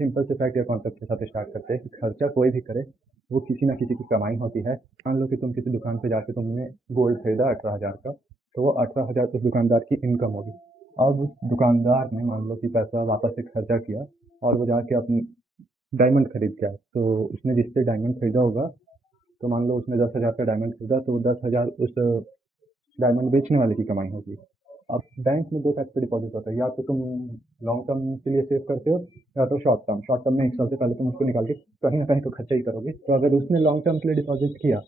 Simple से fact या concept के साथ स्टार्ट करते हैं कि खर्चा कोई भी करे वो किसी ना किसी की कमाई होती है। मान लो कि तुम किसी दुकान पे जाके तुमने गोल्ड खरीदा 18,000 का, तो वो 18,000 उस दुकानदार की इनकम होगी। अब उस दुकानदार ने मान लो कि पैसा वापस से खर्चा किया और वो जाके अपनी डायमंड खरीद के आया, तो उसने जिससे डायमंड खरीदा होगा, तो मान लो उसने 10,000 का डायमंड खरीदा, तो वो 10,000 उस डायमंड बेचने वाले की कमाई होगी। अब बैंक में दो टाइप से डिपॉजिट होता है, या तो तुम लॉन्ग टर्म के लिए सेव करते हो या तो शॉर्ट टर्म में 1 साल से पहले तुम उसको निकाल के कहीं ना कहीं तो खर्चा ही करोगे। तो अगर उसने लॉन्ग टर्म के लिए डिपॉजिट किया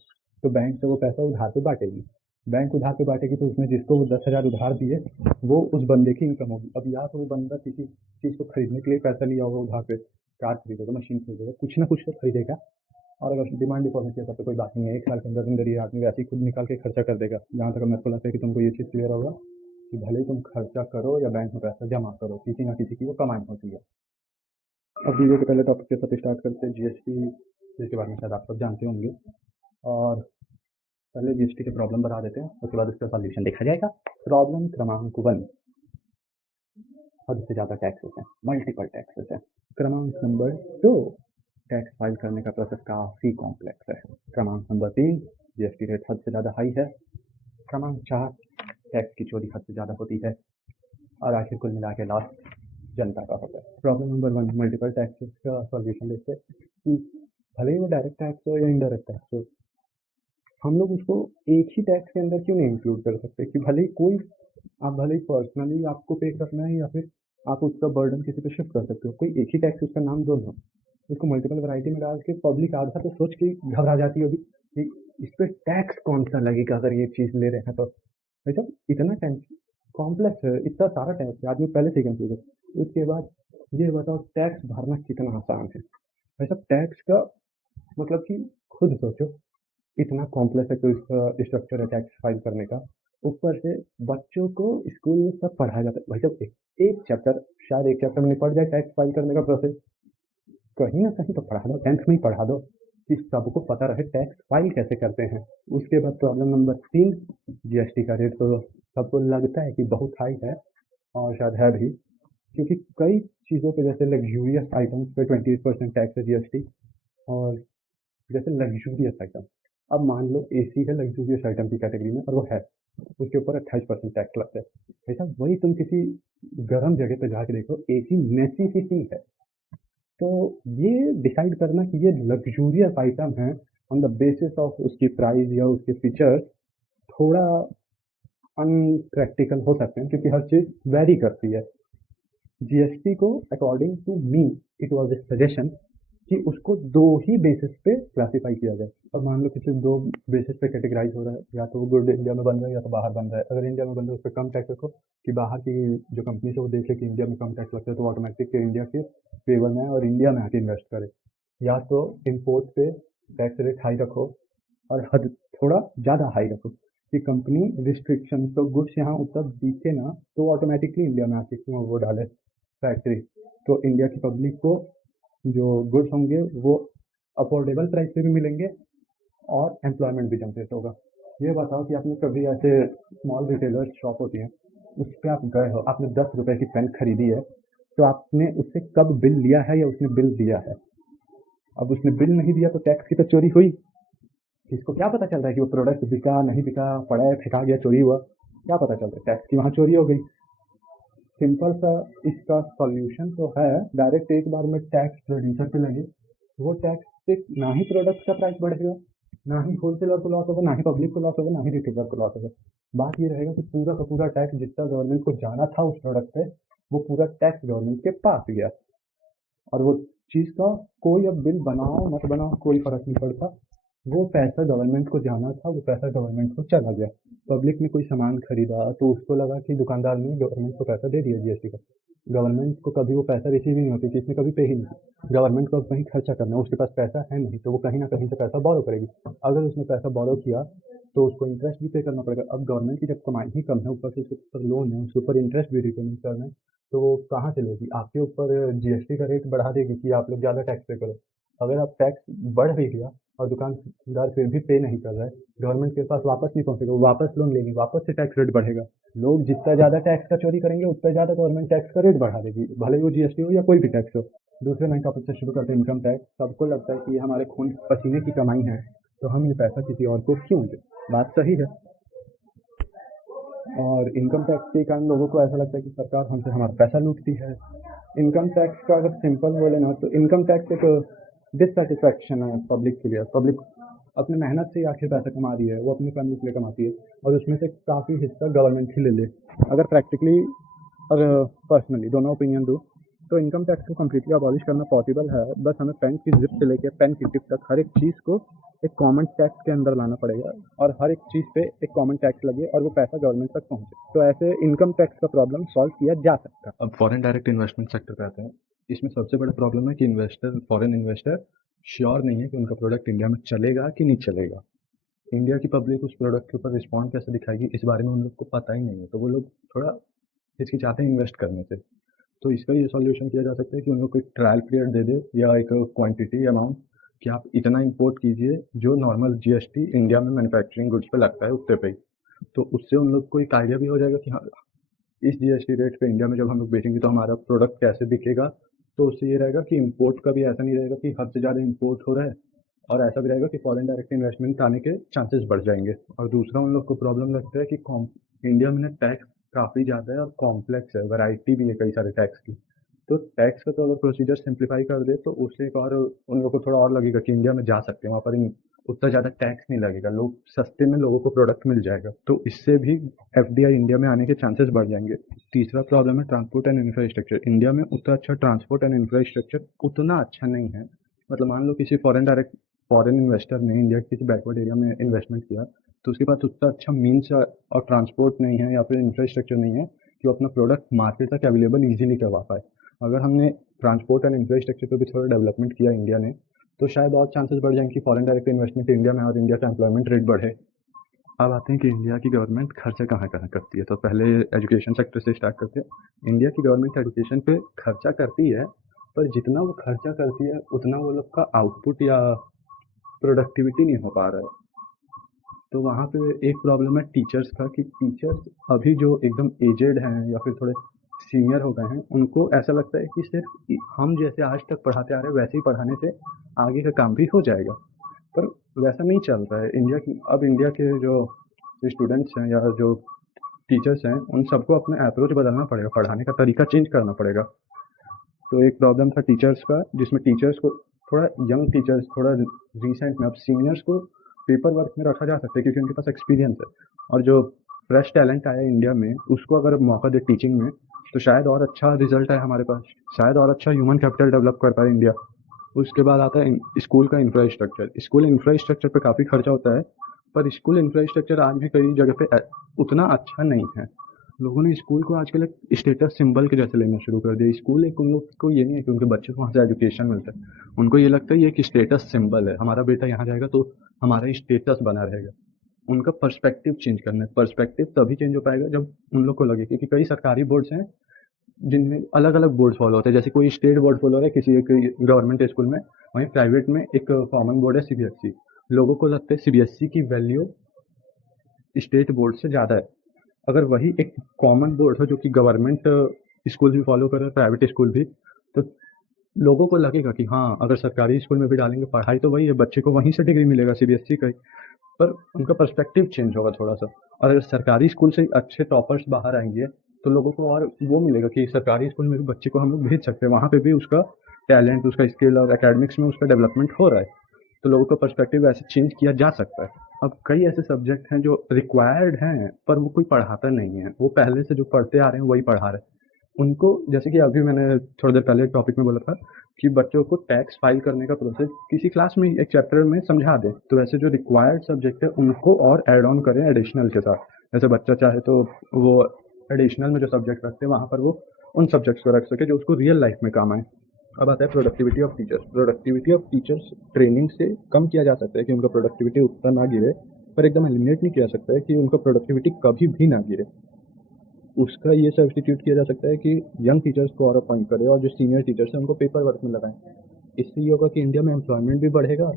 तो बैंक से वो पैसा उधार पे बांटेगी। बैंक उधार पे बांटेगी तो उसने जिसको वो 10,000 उधार दिए वो उस बंदे की इनकम होगी। अब या तो वो बंदा किसी चीज़ को खरीदने के लिए पैसा लिया होगा उधार पे, कार खरीदेगा, मशीन खरीदेगा, कुछ ना कुछ तो खरीदेगा। और अगर डिमांड डिपॉजिट किया तब तो कोई बात नहीं है, 1 साल के अंदर अंदर ये आदमी वैसे ही खुद निकाल के खर्चा कर देगा। जहाँ तक मेरे को लगता है कि तुमको ये चीज़ क्लियर होगा कि भले ही तुम खर्चा करो या बैंक में पैसा जमा करो, किसी ना किसी की वो कमाई होती है। अब वीडियो के पहले टॉपिक के साथ स्टार्ट करते हैं जीएसटी, जिसके बारे में शायद आप सब जानते होंगे। और पहले जीएसटी के प्रॉब्लम बता देते हैं, उसके बाद इसका सॉल्यूशन देखा जाएगा। प्रॉब्लम क्रमांक 1, हद से ज़्यादा टैक्सेस हैं, मल्टीपल टैक्सेस हैं। क्रमांक नंबर 2, टैक्स फाइल करने का प्रोसेस काफ़ी कॉम्प्लेक्स है। क्रमांक नंबर 3, जीएसटी रेट हद से ज़्यादा हाई है। क्रमांक 4, टैक्स की चोरी हद से ज़्यादा होती है। और आखिर कुल मिला के लास्ट जनता का होता है। प्रॉब्लम नंबर 1, मल्टीपल टैक्सेस का सॉल्यूशन देखते हैं कि भले ही वो डायरेक्ट टैक्स हो या इनडायरेक्ट टैक्स हो, हम लोग उसको एक ही टैक्स के अंदर क्यों नहीं इंक्लूड कर सकते कि भले ही कोई, आप भले ही पर्सनली आपको पे करना है या फिर आप उसका बर्डन किसी पे शिफ्ट कर सकते हो, कोई एक ही टैक्स उसका नाम दो ना, उसको मल्टीपल वैरायटी में डाल के पब्लिक आधा तो सोच के घबरा जाती होगी कि इस पे टैक्स कौन सा लगेगा अगर ये चीज़ ले रहे हैं तो। भाई साहब इतना टेंशन कॉम्प्लेक्स है, इतना सारा टैक्स है, आदमी पहले से ही कंफ्यूज है। उसके बाद ये बताओ टैक्स भरना कितना आसान है। भाई साहब टैक्स का मतलब कि खुद सोचो, इतना कॉम्प्लेक्स है, तो इसका स्ट्रक्चर है टैक्स फाइल करने का। ऊपर से बच्चों को स्कूल में सब पढ़ाया जाता है। भाई साहब एक चैप्टर, शायद एक चैप्टर में निपट जाए टैक्स फाइल करने का प्रोसेस, कहीं ना कहीं तो पढ़ा दो, 10th में ही पढ़ा दो कि सबको पता रहे टैक्स फाइल कैसे करते हैं। उसके बाद प्रॉब्लम नंबर 3, जीएसटी का रेट तो सबको लगता है कि बहुत हाई है, और शायद है भी, क्योंकि कई चीज़ों पे जैसे लग्जूरियस आइटम्स पे 28% टैक्स है जीएसटी। और जैसे लग्जूरियस आइटम, अब मान लो एसी है लग्जूरियस आइटम की कैटेगरी में और वो है, उसके ऊपर 28% टैक्स लगता है। ऐसा वही तुम किसी गर्म जगह पे जाके देखो, एसी नेसेसिटी है, तो ये डिसाइड करना कि ये लग्जूरियस आइटम है ऑन द बेसिस ऑफ उसकी प्राइस या उसके फीचर्स थोड़ा अनप्रैक्टिकल हो सकते हैं, क्योंकि हर चीज़ वेरी करती है। जीएसटी को according to me it was a suggestion कि उसको दो ही बेसिस पे क्लासिफाई किया जाए। और मान लो किसी दो बेसिस पे कैटेगराइज हो रहा है, या तो वो गुड इंडिया में बन रहा है या तो बाहर बन रहा है। अगर इंडिया में बन रहा है उस पर कम टैक्स रखो, कि बाहर की जो कंपनी है वो देखे कि इंडिया में कम टैक्स लगता है तो ऑटोमेटिक इंडिया के फेवर में आए और इंडिया में आके इन्वेस्ट करे। या तो इम्पोर्ट पे टैक्स रेट हाई रखो और हद थोड़ा ज़्यादा हाई रखो कि कंपनी रिस्ट्रिक्शन तो गुड्स यहाँ उत्तर दिखे ना तो ऑटोमेटिकली इंडिया में आके क्यों वो डाले फैक्ट्री, तो इंडिया की पब्लिक को जो गुड्स होंगे वो अफोर्डेबल प्राइस पे भी मिलेंगे और एम्प्लॉयमेंट भी जनरेट होगा। ये बताओ कि आपने कभी ऐसे स्मॉल रिटेलर शॉप होती है, उस पर आप गए हो, आपने 10 रुपए की पेन खरीदी है, तो आपने उससे कब बिल लिया है या उसने बिल दिया है? अब उसने बिल नहीं दिया तो टैक्स की तो चोरी हुई। इसको क्या पता चल रहा है कि वो प्रोडक्ट बिका नहीं बिका, पड़ा है, फेंका गया, चोरी हुआ? क्या पता चल रहा है? टैक्स की वहाँ चोरी हो गई। सिंपल सा इसका सॉल्यूशन तो है, डायरेक्ट एक बार में टैक्स प्रोड्यूसर पे लगे, वो टैक्स से ना ही प्रोडक्ट का प्राइस बढ़ेगा, ना ही होलसेलर को लॉस होगा, ना ही पब्लिक को लॉस होगा, ना ही रिटेलर को लॉस होगा। बात ये रहेगा कि पूरा का पूरा टैक्स जितना गवर्नमेंट को जाना था उस प्रोडक्ट पे, वो पूरा टैक्स गवर्नमेंट के पास गया, और वो चीज़ का कोई अब बिल बनाओ मत बनाओ कोई फर्क नहीं पड़ता। वो पैसा गवर्नमेंट को जाना था, वो पैसा गवर्नमेंट को चला गया। पब्लिक ने कोई सामान खरीदा तो उसको लगा कि दुकानदार ने गवर्नमेंट को पैसा दे दिया जीएसटी का। गवर्नमेंट को कभी वो पैसा रिसीव ही नहीं होती, किसने कभी पे ही नहीं। गवर्नमेंट को अब कहीं खर्चा करना है, उसके पास पैसा है नहीं, तो वो कहीं ना कहीं से पैसा बोरो करेगी। अगर उसने पैसा बोरो किया तो उसको इंटरेस्ट भी पे करना पड़ेगा। अब गवर्नमेंट की जब कमाई ही कम है, ऊपर से उसके ऊपर लोन है, उसके ऊपर इंटरेस्ट भी रिपेमेंट करना है, तो वो कहाँ से लेगी? आपके ऊपर जीएसटी का रेट बढ़ा देगी कि आप लोग ज़्यादा टैक्स पे करो। अगर आप टैक्स बढ़ भी गया और दुकानदार फिर भी पे नहीं कर रहा है, गवर्नमेंट के पास वापस नहीं पहुंचेगा, वो वापस लोन लेगी, वापस से टैक्स रेट बढ़ेगा। लोग जितना ज़्यादा टैक्स का चोरी करेंगे उतना ज़्यादा गवर्नमेंट टैक्स का रेट बढ़ा देगी, भले ही वो जीएसटी हो या कोई भी टैक्स हो। दूसरे मेन टॉपिक से शुरू करते हैं इनकम टैक्स। सबको लगता है कि ये हमारे खून पसीने की कमाई है, तो हम ये पैसा किसी और को क्यों दें। बात सही है, और इनकम टैक्स के कारण लोगों को ऐसा लगता है कि सरकार हमसे हमारा पैसा लूटती है। इनकम टैक्स का अगर सिंपल बोले ना, तो इनकम टैक्स एक डिससेटिस्फैक्शन है पब्लिक के लिए। पब्लिक अपने मेहनत से ही आखिर पैसा कमा रही है, वो अपनी फैमिली के लिए कमाती है, और उसमें से काफ़ी हिस्सा गवर्नमेंट ही ले ले। अगर प्रैक्टिकली और पर्सनली दोनों ओपिनियन दूँ, तो इनकम टैक्स को कम्प्लीटली अबॉलिश करना पॉसिबल है। बस हमें पेन की जिप से लेकर पेन की टिप तक हर एक चीज़ को एक कॉमन टैक्स के अंदर लाना पड़ेगा, और हर एक चीज़ पे एक कॉमन टैक्स लगे और वो पैसा गवर्नमेंट तक पहुँचे। तो ऐसे इनकम टैक्स का प्रॉब्लम सॉल्व किया जा सकता है। अब फॉरेन डायरेक्ट इन्वेस्टमेंट सेक्टर पे आते हैं। इसमें सबसे बड़ा प्रॉब्लम है कि फॉरेन इन्वेस्टर श्योर नहीं है कि उनका प्रोडक्ट इंडिया में चलेगा कि नहीं चलेगा। इंडिया की पब्लिक उस प्रोडक्ट के ऊपर रिस्पॉन्ड कैसे दिखाएगी, इस बारे में उन लोग को पता ही नहीं है, तो वो लोग थोड़ा हिचकिचाते हैं इन्वेस्ट करने से। तो इसका ये सॉल्यूशन किया जा सकता है कि उन लोग को एक ट्रायल पीरियड दे दे, या एक क्वांटिटी अमाउंट कि आप इतना इंपोर्ट कीजिए जो नॉर्मल जीएसटी इंडिया में मैन्युफैक्चरिंग गुड्स पे लगता है उतने पे ही। तो उससे उन लोग को एक आइडिया भी हो जाएगा कि हाँ, इस जीएसटी रेट पे इंडिया में जब हम लोग बेचेंगे तो हमारा प्रोडक्ट कैसे बिकेगा। तो उससे ये रहेगा कि इम्पोर्ट का भी ऐसा नहीं रहेगा कि हद से ज़्यादा इम्पोर्ट हो रहा है, और ऐसा भी रहेगा कि फॉरेन डायरेक्ट इन्वेस्टमेंट आने के चांसेस बढ़ जाएंगे। और दूसरा उन लोग को प्रॉब्लम लगता है कि इंडिया में ना टैक्स काफ़ी ज़्यादा है और कॉम्प्लेक्स है, वैरायटी भी है कई सारे टैक्स की। तो टैक्स का तो अगर प्रोसीजर सिंप्लीफाई कर दे, तो उससे एक और उन लोग को थोड़ा और लगेगा कि इंडिया में जा सकते हैं, वहाँ पर उतना ज़्यादा टैक्स नहीं लगेगा, लोग सस्ते में लोगों को प्रोडक्ट मिल जाएगा, तो इससे भी एफडीआई इंडिया में आने के चांसेस बढ़ जाएंगे। तीसरा प्रॉब्लम है ट्रांसपोर्ट एंड इंफ्रास्ट्रक्चर। इंडिया में उतना अच्छा ट्रांसपोर्ट एंड इंफ्रास्ट्रक्चर उतना अच्छा नहीं है। मतलब मान लो किसी फॉरेन इन्वेस्टर ने इंडिया के किसी बैकवर्ड एरिया में इन्वेस्टमेंट किया, तो उसके पास उतना अच्छा मीन्स और ट्रांसपोर्ट नहीं है, या फिर इंफ्रास्ट्रक्चर नहीं है कि वो अपना प्रोडक्ट मार्केट तक अवेलेबल ईजिली करवा पाए। अगर हमने ट्रांसपोर्ट एंड इंफ्रास्ट्रक्चर पर भी थोड़ा डेवलपमेंट किया इंडिया ने, तो शायद और चांसेस बढ़ जाएंगे कि फॉरेन डायरेक्ट इन्वेस्टमेंट इंडिया में और इंडिया का एम्प्लॉयमेंट रेट बढ़े। अब आते हैं कि इंडिया की गवर्नमेंट खर्चा कहाँ कहाँ करती है। तो पहले एजुकेशन सेक्टर से स्टार्ट करते हैं। इंडिया की गवर्नमेंट एजुकेशन पे खर्चा करती है, पर जितना वो खर्चा करती है उतना वो लोग का आउटपुट या प्रोडक्टिविटी नहीं हो पा रहा है। तो वहाँ पे एक प्रॉब्लम है टीचर्स का, कि टीचर्स अभी जो एकदम एजेड हैं या फिर थोड़े सीनियर हो गए हैं, उनको ऐसा लगता है कि सिर्फ हम जैसे आज तक पढ़ाते आ रहे हैं वैसे ही पढ़ाने से आगे का काम भी हो जाएगा। पर वैसा नहीं चल रहा है। इंडिया के जो स्टूडेंट्स हैं या जो टीचर्स हैं, उन सबको अपना अप्रोच बदलना पड़ेगा, पढ़ाने का तरीका चेंज करना पड़ेगा। तो एक प्रॉब्लम था टीचर्स का, जिसमें टीचर्स को थोड़ा यंग टीचर्स थोड़ा रिसेंट में, अब सीनियर्स को पेपर वर्क में रखा जा सकता है क्योंकि उनके पास एक्सपीरियंस है, और जो फ्रेश टैलेंट आया इंडिया में उसको अगर मौका दे टीचिंग में, तो शायद और अच्छा रिजल्ट आए हमारे पास, शायद और अच्छा ह्यूमन कैपिटल डेवलप कर पाए इंडिया। उसके बाद आता है स्कूल का इंफ्रास्ट्रक्चर। स्कूल इंफ्रास्ट्रक्चर पे काफ़ी खर्चा होता है, पर स्कूल इंफ्रास्ट्रक्चर आज भी कई जगह पे उतना अच्छा नहीं है। लोगों ने स्कूल को आजकल एक स्टेटस सिंबल के जैसे लेना शुरू कर दिया। स्कूल एक उन लोग को ये नहीं है कि उनके बच्चे को वहाँ से एजुकेशन मिलता है, उनको ये लगता है ये एक स्टेटस सिंबल है, हमारा बेटा यहाँ जाएगा तो हमारा स्टेटस बना रहेगा। उनका पर्सपेक्टिव चेंज करना है। पर्सपेक्टिव तभी चेंज हो पाएगा जब उन लोग को लगे, क्योंकि कई सरकारी बोर्ड्स हैं जिनमें अलग अलग बोर्ड फॉलो होते हैं। जैसे कोई स्टेट बोर्ड फॉलो हो रहा है किसी एक गवर्नमेंट स्कूल में, वहीं प्राइवेट में एक कॉमन बोर्ड है सीबीएसई। लोगों को लगता है सीबीएसई की वैल्यू स्टेट बोर्ड से ज़्यादा है। अगर वही एक कॉमन बोर्ड हो जो कि गवर्नमेंट स्कूल भी फॉलो कर रहा है, प्राइवेट स्कूल भी, तो लोगों को लगेगा कि हाँ, अगर सरकारी स्कूल में भी डालेंगे पढ़ाई तो वही है, बच्चे को वहीं से डिग्री मिलेगा सीबीएसई का ही। पर उनका पर्सपेक्टिव चेंज होगा थोड़ा सा। और अगर सरकारी स्कूल से अच्छे टॉपर्स बाहर आएंगे, तो लोगों को और वो मिलेगा कि सरकारी स्कूल में भी बच्चे को हम लोग भेज सकते हैं, वहाँ पे भी उसका टैलेंट, उसका स्किल और एकेडमिक्स में उसका डेवलपमेंट हो रहा है। तो लोगों का पर्सपेक्टिव ऐसे चेंज किया जा सकता है। अब कई ऐसे सब्जेक्ट हैं जो रिक्वायर्ड हैं, पर वो कोई पढ़ाता नहीं है, वो पहले से जो पढ़ते आ रहे हैं वही पढ़ा रहे हैं उनको। जैसे कि अभी मैंने थोड़ी देर पहले टॉपिक में बोला था कि बच्चों को टैक्स फाइल करने का प्रोसेस किसी क्लास में एक चैप्टर में समझा दें, तो वैसे जो रिक्वायर्ड सब्जेक्ट है उनको और ऐड ऑन करें एडिशनल के साथ। जैसे बच्चा चाहे तो वो एडिशनल में जो सब्जेक्ट रखते हैं वहाँ पर वो उन सब्जेक्ट्स को रख सके जो उसको रियल लाइफ में काम आए। अब आता है productivity of teachers. Productivity of teachers training से कम किया जा सकता है कि उनका प्रोडक्टिविटी उतना ना गिरे, पर एकदम एलिमिनेट नहीं किया सकता है कि उनका प्रोडक्टिविटी कभी भी ना गिरे। उसका ये सब्स्टिट्यूट किया जा सकता है कि यंग टीचर्स को और अपॉइंट करें, और जो सीनियर टीचर्स हैं उनको पेपर वर्क में लगाएं। इससे ये होगा कि इंडिया में एम्प्लॉयमेंट भी बढ़ेगा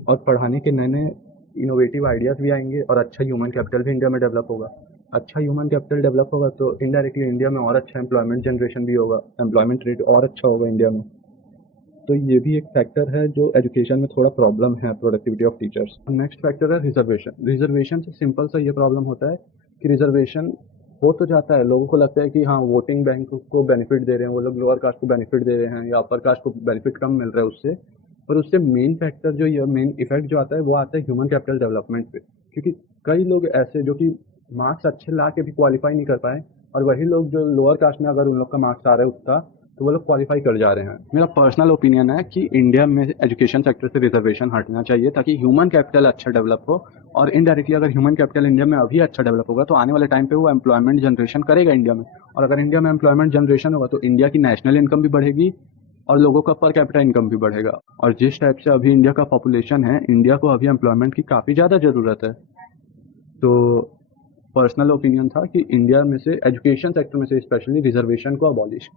और पढ़ाने के नए नए इनोवेटिव आइडियाज़ भी आएंगे, और अच्छा ह्यूमन कैपिटल भी इंडिया में डेवलप होगा। अच्छा ह्यूमन कैपिटल डेवलप होगा तो इनडायरेक्टली इंडिया में और अच्छा एम्प्लॉयमेंट जनरेशन भी होगा, एम्प्लॉयमेंट रेट और अच्छा होगा इंडिया में। तो ये भी एक फैक्टर है जो एजुकेशन में थोड़ा प्रॉब्लम है, productivity of teachers. Next factor है रिजर्वेशन। रिजर्वेशन से सिंपल सा ये प्रॉब्लम होता है कि रिजर्वेशन हो तो जाता है, लोगों को लगता है कि हाँ वोटिंग बैंक को बेनिफिट दे रहे हैं, वो लोग लोअर कास्ट को बेनिफिट दे रहे हैं या अपर कास्ट को बेनिफिट कम मिल रहा है उससे। पर उससे मेन फैक्टर जो ये मेन इफेक्ट जो आता है वो आता है ह्यूमन कैपिटल डेवलपमेंट पे, क्योंकि कई लोग ऐसे जो कि मार्क्स अच्छे ला के भी क्वालिफाई नहीं कर पाए, और वही लोग जो लोअर कास्ट में अगर उन लोग का मार्क्स आ रहा है उतना, तो वो लोग क्वालिफाई कर जा रहे हैं। मेरा पर्सनल ओपिनियन है कि इंडिया में एजुकेशन सेक्टर से रिजर्वेशन हटना चाहिए ताकि ह्यूमन कैपिटल अच्छा डेवलप हो, और इनडायरेक्टली अगर ह्यूमन कैपिटल इंडिया में अभी अच्छा डेवलप होगा तो आने वाले टाइम पे वो एम्प्लॉयमेंट जनरेशन करेगा इंडिया में, और अगर इंडिया में एम्प्लॉयमेंट जनरेशन होगा तो इंडिया की नेशनल इनकम भी बढ़ेगी और लोगों का पर कैपिटा इनकम भी बढ़ेगा। और जिस टाइप से अभी इंडिया का पॉपुलेशन है, इंडिया को अभी एम्प्लॉयमेंट की काफ़ी ज़्यादा ज़रूरत है। तो पर्सनल ओपिनियन था कि इंडिया में से एजुकेशन सेक्टर में से स्पेशली रिजर्वेशन को अबॉलिश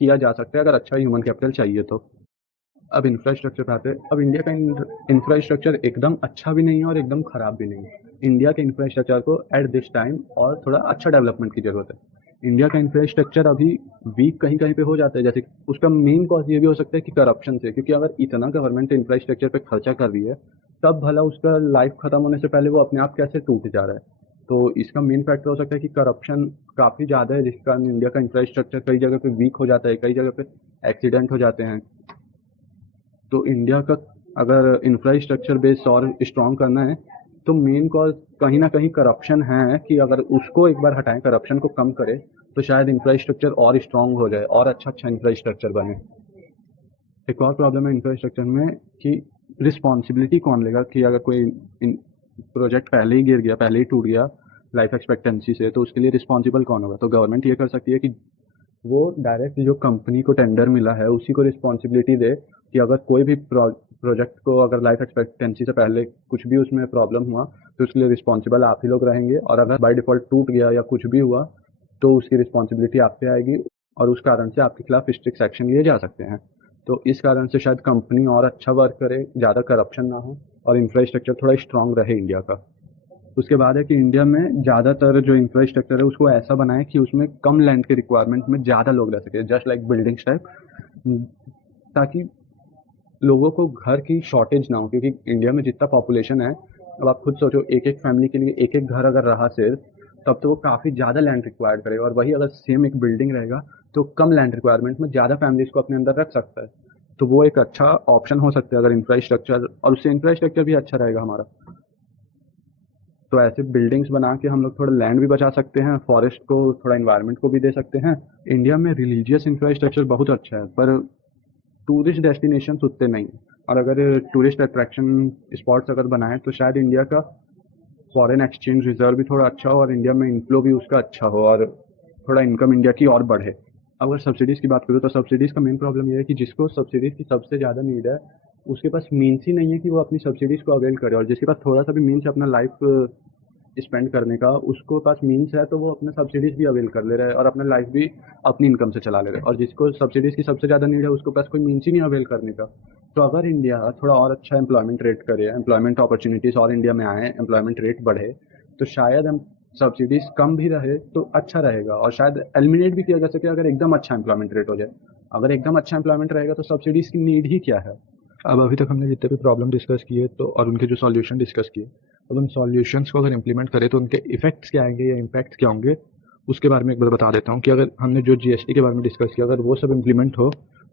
किया जा सकता है अगर अच्छा ह्यूमन कैपिटल चाहिए तो। अब इंफ्रास्ट्रक्चर पे आते हैं। अब इंडिया का इंफ्रास्ट्रक्चर एकदम अच्छा भी नहीं है और एकदम ख़राब भी नहीं है। इंडिया के इंफ्रास्ट्रक्चर को एट दिस टाइम और थोड़ा अच्छा डेवलपमेंट की ज़रूरत है। इंडिया का इंफ्रास्ट्रक्चर अभी वीक कहीं कहीं पे हो जाता है, जैसे उसका मेन कॉज ये भी हो सकता है कि करप्शन से, क्योंकि अगर इतना गवर्नमेंट इंफ्रास्ट्रक्चर पे खर्चा कर रही है तब भला उसका लाइफ ख़त्म होने से पहले वो अपने आप कैसे टूट जा रहा है। तो इसका मेन फैक्टर हो सकता है कि करप्शन काफ़ी ज़्यादा है, जिसके कारण इंडिया का इंफ्रास्ट्रक्चर कई जगह पे वीक हो जाता है, कई जगह पे एक्सीडेंट हो जाते हैं। तो इंडिया का अगर इंफ्रास्ट्रक्चर बेस और स्ट्रॉन्ग करना है तो मेन कॉज कहीं ना कहीं करप्शन है, कि अगर उसको एक बार हटाएं, करप्शन को कम करें, तो शायद इंफ्रास्ट्रक्चर और स्ट्रॉन्ग हो जाए और अच्छा अच्छा इंफ्रास्ट्रक्चर बने। एक और प्रॉब्लम है इंफ्रास्ट्रक्चर में कि रिस्पॉन्सिबिलिटी कौन लेगा, कि अगर कोई प्रोजेक्ट पहले ही गिर गया, पहले ही टूट गया लाइफ एक्सपेक्टेंसी से, तो उसके लिए रिस्पॉन्सिबल कौन होगा। तो गवर्नमेंट ये कर सकती है कि वो डायरेक्ट जो कंपनी को टेंडर मिला है उसी को रिस्पॉन्सिबिलिटी दे कि अगर कोई भी प्रोजेक्ट को अगर लाइफ एक्सपेक्टेंसी से पहले कुछ भी उसमें प्रॉब्लम हुआ तो उसके लिए रिस्पॉन्सिबल आप ही लोग रहेंगे, और अगर बाय डिफ़ॉल्ट टूट गया या कुछ भी हुआ तो उसकी रिस्पॉन्सिबिलिटी आप पे आएगी, और उस कारण से आपके खिलाफ स्ट्रिक्ट एक्शन लिए जा सकते हैं। तो इस कारण से शायद कंपनी और अच्छा वर्क करे, ज़्यादा करप्शन ना हो और इंफ्रास्ट्रक्चर थोड़ा स्ट्रॉन्ग रहे इंडिया का। उसके बाद है कि इंडिया में ज़्यादातर जो इंफ्रास्ट्रक्चर है उसको ऐसा बनाए कि उसमें कम लैंड के रिक्वायरमेंट में ज़्यादा लोग रह सके, जस्ट लाइक बिल्डिंग्स टाइप, ताकि लोगों को घर की शॉर्टेज ना हो। क्योंकि इंडिया में जितना पॉपुलेशन है, अब आप खुद सोचो, एक एक फैमिली के लिए एक एक घर अगर रहा सिर्फ, तब तो वो काफ़ी ज़्यादा लैंड रिक्वायर्ड करेगा, और वही अगर सेम एक बिल्डिंग रहेगा तो कम लैंड रिक्वायरमेंट में ज़्यादा फैमिलीज को अपने अंदर रख सकता है। तो वो एक अच्छा ऑप्शन हो सकता है अगर इंफ्रास्ट्रक्चर, और उससे इंफ्रास्ट्रक्चर भी अच्छा रहेगा हमारा। तो ऐसे बिल्डिंग्स बना के हम लोग थोड़ा लैंड भी बचा सकते हैं, फॉरेस्ट को थोड़ा इन्वायरमेंट को भी दे सकते हैं। इंडिया में रिलीजियस इंफ्रास्ट्रक्चर बहुत अच्छा है, पर टूरिस्ट डेस्टिनेशन उतने नहीं हैं, और अगर टूरिस्ट अट्रैक्शन स्पॉट्स अगर बनाएं तो शायद इंडिया का फॉरेन एक्सचेंज रिजर्व भी थोड़ा अच्छा हो और इंडिया में इनफ्लो भी उसका अच्छा हो, और थोड़ा इनकम इंडिया की और बढ़े। अगर सब्सिडीज़ की बात करूँ तो सब्सिडीज़ का मेन प्रॉब्लम ये है कि जिसको सब्सिडीज़ की सबसे ज़्यादा नीड है उसके पास मीन्स ही नहीं है कि वो अपनी सब्सिडीज़ को अवेल करे, और जिसके पास थोड़ा सा भी मीन्स है अपना लाइफ स्पेंड करने का, उसको पास मीन्स है तो वो अपना सब्सिडीज़ भी अवेल कर ले रहा है और अपना लाइफ भी अपनी इनकम से चला ले रहा है, और जिसको सब्सिडीज़ की सबसे ज़्यादा नीड है उसको पास कोई मीन्स ही नहीं अवेल करने का। तो अगर इंडिया थोड़ा और अच्छा एम्प्लॉयमेंट रेट करे, एम्प्लॉयमेंट अपॉर्चुनिटीज़ और इंडिया में आए, एम्प्लॉयमेंट रेट बढ़े, तो शायद हम सब्सिडीज़ कम भी रहे तो अच्छा रहेगा, और शायद एलिमिनेट भी किया जा सके अगर एकदम अच्छा एम्प्लॉयमेंट रेट हो जाए। अगर एकदम अच्छा एम्प्लॉयमेंट रहेगा तो सब्सिडीज़ की नीड ही क्या है। अब अभी तक हमने जितने भी प्रॉब्लम डिस्कस किए तो, और उनके जो सॉल्यूशन डिस्कस किए, अब उन सॉल्यूशंस को अगर इम्प्लीमेंट करें तो उनके इफेक्ट्स क्या आएंगे या इम्पैक्ट्स क्या होंगे, उसके बारे में एक बार बता देता हूँ। कि अगर हमने जो जीएसटी के बारे में डिस्कस किया, अगर वो सब इम्प्लीमेंट हो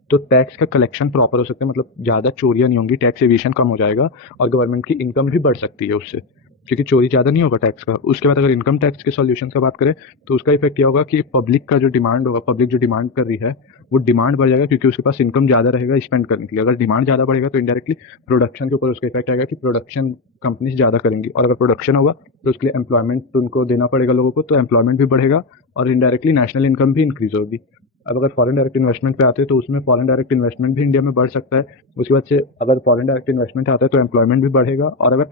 तो टैक्स का कलेक्शन प्रॉपर हो सकता है, मतलब ज़्यादा चोरियाँ नहीं होंगी, टैक्स एविशन कम हो जाएगा और गवर्नमेंट की इनकम भी बढ़ सकती है उससे, क्योंकि चोरी ज़्यादा नहीं होगा टैक्स का। उसके बाद अगर इनकम टैक्स के सॉल्यूशन का बात करें तो उसका इफेक्ट क्या होगा कि पब्लिक का जो डिमांड होगा, पब्लिक जो डिमांड कर रही है वो डिमांड बढ़ जाएगा, क्योंकि उसके पास इनकम ज़्यादा रहेगा स्पेंड करने के लिए। अगर डिमांड ज़्यादा बढ़ेगा तो इंडायरेक्टली प्रोडक्शन के ऊपर उसका इफेक्ट आएगा कि प्रोडक्शन कंपनीज ज़्यादा करेंगी, और अगर प्रोडक्शन होगा तो उसके लिए एम्प्लॉयमेंट उनको देना पड़ेगा लोगों को, तो एम्प्लॉयमेंट भी बढ़ेगा और इनडायरेक्टली नेशनल इनकम भी इंक्रीज होगी। अब अगर फॉरेन डायरेक्ट इन्वेस्टमेंट पे आते हैं तो उसमें फॉरेन डायरेक्ट इन्वेस्टमेंट भी इंडिया में बढ़ सकता है। उसके बाद से अगर फॉरेन डायरेक्ट इन्वेस्टमेंट आता है तो एम्प्लॉयमेंट भी बढ़ेगा, और अगर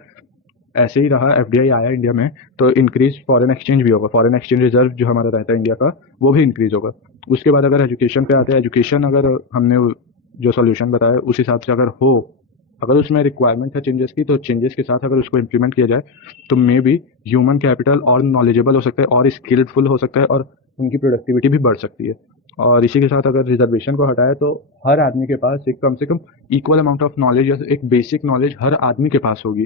ऐसे ही रहा, एफडीआई आया इंडिया में, तो इंक्रीज फॉरेन एक्सचेंज भी होगा, फॉरेन एक्सचेंज रिजर्व जो हमारा रहता है इंडिया का वो भी इंक्रीज होगा। उसके बाद अगर एजुकेशन पे आते हैं, एजुकेशन अगर हमने जो सॉल्यूशन बताया उस हिसाब से अगर हो, अगर उसमें रिक्वायरमेंट है चेंजेस की, तो चेंजेस के साथ अगर उसको इम्प्लीमेंट किया जाए तो मे बी ह्यूमन कैपिटल और नॉलेजेबल हो सकता है और स्किल्डफुल हो सकता है और उनकी प्रोडक्टिविटी भी बढ़ सकती है। और इसी के साथ अगर रिजर्वेशन को हटाए तो हर आदमी के पास एक कम से कम इक्वल अमाउंट ऑफ नॉलेज या एक बेसिक नॉलेज हर आदमी के पास होगी।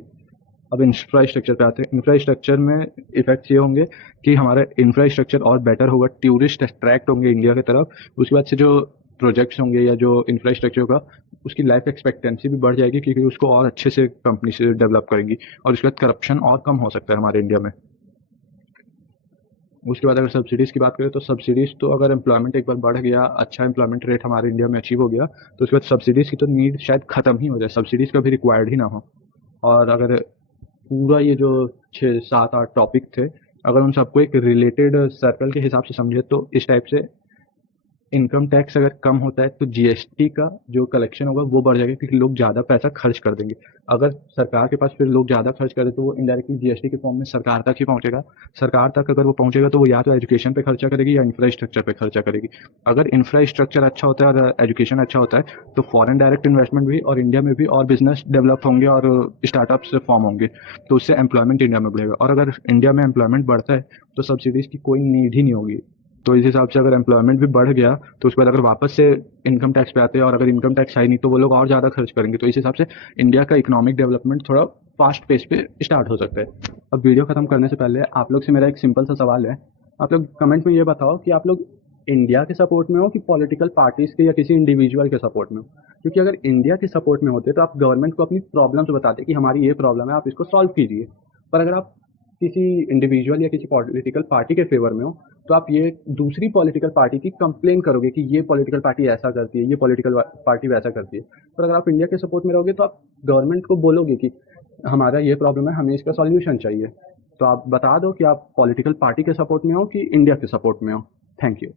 अब इंफ्रास्ट्रक्चर पे आते हैं। इंफ्रास्ट्रक्चर में इफेक्ट्स ये होंगे कि हमारा इंफ्रास्ट्रक्चर और बेटर होगा, टूरिस्ट अट्रैक्ट होंगे इंडिया की तरफ। उसके बाद से जो प्रोजेक्ट्स होंगे या जो इंफ्रास्ट्रक्चर होगा उसकी लाइफ एक्सपेक्टेंसी भी बढ़ जाएगी क्योंकि उसको और अच्छे से कंपनी से डेवलप करेंगी, और उसके बाद करप्शन और कम हो सकता है हमारे इंडिया में। उसके बाद अगर सब्सिडीज़ की बात करें तो सब्सिडीज़ तो अगर एम्प्लॉयमेंट एक बार बढ़ गया, अच्छा एम्प्लॉयमेंट रेट हमारे इंडिया में अचीव हो गया, तो उसके बाद सब्सिडीज़ की तो नीड शायद ख़त्म ही हो जाए, सब्सिडीज़ कभी रिक्वायर्ड ही ना हो। और अगर पूरा ये जो 6 7 8 टॉपिक थे, अगर उन सबको एक रिलेटेड सर्कल के हिसाब से समझे तो इस टाइप से इनकम टैक्स अगर कम होता है तो जीएसटी का जो कलेक्शन होगा वो बढ़ जाएगा क्योंकि लोग ज़्यादा पैसा खर्च कर देंगे। अगर सरकार के पास फिर लोग ज़्यादा खर्च करें तो वो इनडायरेक्टली जीएसटी के फॉर्म में सरकार तक ही पहुंचेगा। सरकार तक अगर वो पहुंचेगा तो वो या तो एजुकेशन पे खर्चा करेगी या इंफ्रास्ट्रक्चर पे खर्चा करेगी। अगर इंफ्रास्ट्रक्चर अच्छा होता है और एजुकेशन अच्छा होता है तो फॉरेन डायरेक्ट इन्वेस्टमेंट भी और इंडिया में भी और बिजनेस डेवलप होंगे और स्टार्टअप्स फॉर्म होंगे, तो उससे एम्प्लॉयमेंट इंडिया में बढ़ेगा। और अगर इंडिया में एम्प्लॉयमेंट बढ़ता है तो सब्सिडीज़ की कोई नीड ही नहीं होगी। तो इस हिसाब से अगर एम्प्लॉयमेंट भी बढ़ गया तो उसके बाद अगर वापस से इनकम टैक्स पे आते हैं और अगर इनकम टैक्स है नहीं तो वो लोग और ज़्यादा खर्च करेंगे, तो इस हिसाब से इंडिया का इकोनॉमिक डेवलपमेंट थोड़ा फास्ट पेस पे स्टार्ट हो सकता है। अब वीडियो खत्म करने से पहले आप लोग से मेरा एक सिंपल सा सवाल है, आप लोग कमेंट में ये बताओ कि आप लोग इंडिया के सपोर्ट में हो कि पॉलिटिकल पार्टीज के या किसी इंडिविजुअल के सपोर्ट में हो। क्योंकि अगर इंडिया के सपोर्ट में होते तो आप गवर्नमेंट को अपनी प्रॉब्लम्स बताते कि हमारी ये प्रॉब्लम है, आप इसको सॉल्व कीजिए। पर अगर आप किसी इंडिविजुअल या किसी पॉलिटिकल पार्टी के फेवर में हो तो आप ये दूसरी पॉलिटिकल पार्टी की कंप्लेन करोगे कि ये पॉलिटिकल पार्टी ऐसा करती है, ये पॉलिटिकल पार्टी वैसा करती है। पर अगर आप इंडिया के सपोर्ट में रहोगे तो आप गवर्नमेंट को बोलोगे कि हमारा ये प्रॉब्लम है, हमें इसका सॉल्यूशन चाहिए। तो आप बता दो कि आप पॉलिटिकल पार्टी के सपोर्ट में हो कि इंडिया के सपोर्ट में हो। Thank you.